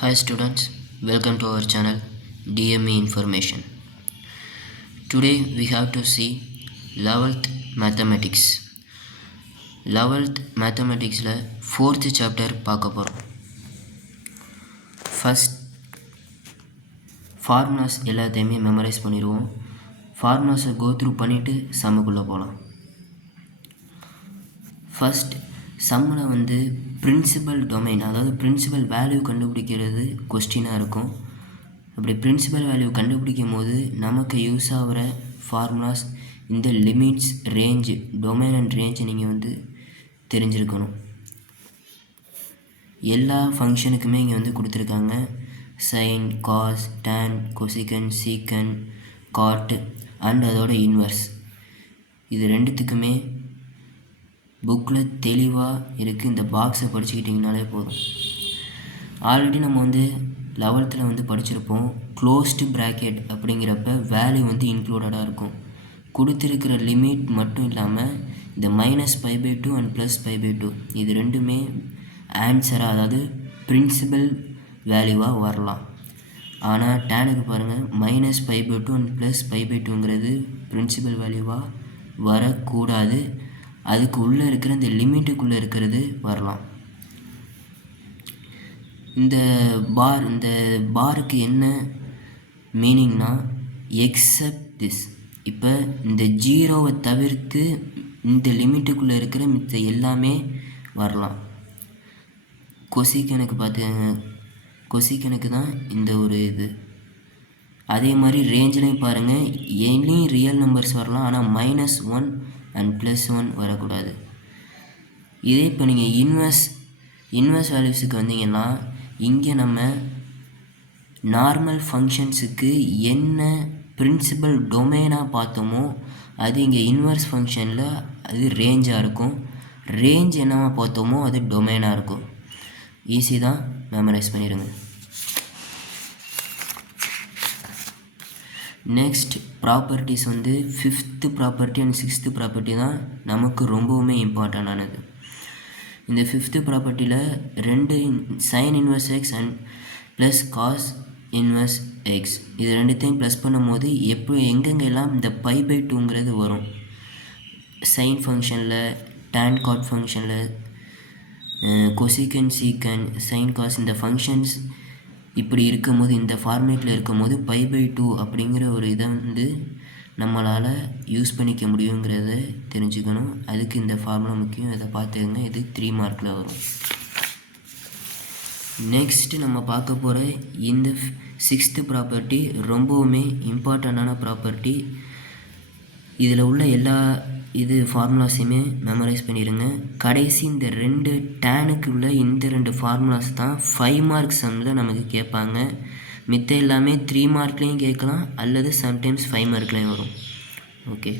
Hi students, welcome to our channel DME Information. Today we have to see 11th Mathematics. 11th Mathematicsல 4th chapter பார்க்க போகிறோம். First formulas எல்லாத்தையுமே memorise பண்ணிடுவோம். ஃபார்முலாஸை go through பண்ணிவிட்டு சம்முக்குள்ளே போகலாம். First சம்மில் principal domain, அதாவது principal value கண்டுபிடிக்கிறது கொஸ்டினாக இருக்கும். அப்படி பிரின்சிபல் வேல்யூ கண்டுபிடிக்கும் போது நமக்கு யூஸ் ஆகிற ஃபார்முலாஸ் இந்த லிமிட்ஸ், ரேஞ்சு, டொமைன் அண்ட் ரேஞ்சை நீங்கள் தெரிஞ்சிருக்கணும். எல்லா ஃபங்க்ஷனுக்குமே இங்கே கொடுத்துருக்காங்க. சைன், காஸ், tan, கொசிகன், சீக்கன், காட் அண்ட் அதோட இன்வர்ஸ். இது ரெண்டுத்துக்குமே புக்கில் தெளிவாக இருக்குது. இந்த பாக்ஸை படிச்சுக்கிட்டிங்கனாலே போதும். ஆல்ரெடி நம்ம 11th படிச்சிருப்போம். க்ளோஸ்டு ப்ராக்கெட் அப்படிங்கிறப்ப வேல்யூ இன்க்ளூடடாக இருக்கும். கொடுத்துருக்கிற லிமிட் மட்டும் இல்லாமல் இந்த -π/2 அண்ட் +π/2 இது ரெண்டுமே ஆன்சராக, அதாவது பிரின்சிபல் வேல்யூவாக வரலாம். ஆனால் டேனுக்கு பாருங்கள், -π/2 அண்ட் +π/2ங்கிறது பிரின்சிபல் வேல்யூவாக வரக்கூடாது. அதுக்கு உள்ளே இருக்கிற இந்த லிமிட்டுக்குள்ளே இருக்கிறது வரலாம். இந்த பாருக்கு என்ன மீனிங்னா எக்ஸப்ட் திஸ். இப்போ இந்த 0வை தவிர்த்து இந்த லிமிட்டுக்குள்ளே இருக்கிற மித்த எல்லாமே வரலாம். கொசிக்கனுக்கு தான் இந்த ஒரு இது. அதே மாதிரி ரேஞ்சிலையும் பாருங்கள், எனி ரியல் நம்பர்ஸ் வரலாம், ஆனால் -1 அண்ட் +1 வரக்கூடாது. இதே இப்போ நீங்கள் இன்வர்ஸ் வேல்யூஸுக்கு வந்தீங்கன்னா, இங்கே நம்ம நார்மல் ஃபங்க்ஷன்ஸுக்கு என்ன பிரின்சிபல் டொமைனாக பார்த்தோமோ அது இங்கே இன்வர்ஸ் ஃபங்க்ஷனில் அது ரேஞ்சாக இருக்கும். ரேஞ்ச் என்னவா பார்த்தோமோ அது டொமைனாக இருக்கும். ஈஸி தான், மெமரைஸ் பண்ணிடுங்க. Next properties 5th property and 6th property தான் நமக்கு ரொம்பவுமே இம்பார்ட்டண்டானது. இந்த 5th ப்ராப்பர்ட்டியில் 2 sin inverse x and plus cos inverse x இது ரெண்டுத்தையும் ப்ளஸ் பண்ணும்போது எங்கெங்கெல்லாம் இந்த π/2ங்கிறது வரும். சைன் ஃபங்க்ஷனில், tan காட் ஃபங்க்ஷனில், கொசிகன், சீக்கன், சைன் காஸ் இந்த ஃபங்க்ஷன்ஸ் இப்படி இருக்கும்போது, இந்த ஃபார்மேட்டில் இருக்கும்போது π/2 அப்படிங்கிற ஒரு இதை நம்மளால் யூஸ் பண்ணிக்க முடியுங்கிறத தெரிஞ்சுக்கணும். அதுக்கு இந்த ஃபார்முலா முக்கியம். இதை பார்த்துக்கங்க. இது 3 மார்க்கில் வரும். நெக்ஸ்ட்டு நம்ம பார்க்க போகிற இந்த 6th ப்ராப்பர்ட்டி ரொம்பவுமே இம்பார்ட்டண்டான ப்ராப்பர்ட்டி. இதில் உள்ள எல்லா ஃபார்முலாஸையுமே மெமரைஸ் பண்ணிடுங்க. கடைசி இந்த 2 டேனுக்கு உள்ள இந்த 2 ஃபார்முலாஸ் தான் 5 மார்க் சம்மில் நமக்கு கேட்பாங்க. மித்த எல்லாமே 3 மார்க்லேயும் கேட்கலாம், அல்லது சம்டைம்ஸ் 5 மார்க்லேயும் வரும். ஓகே.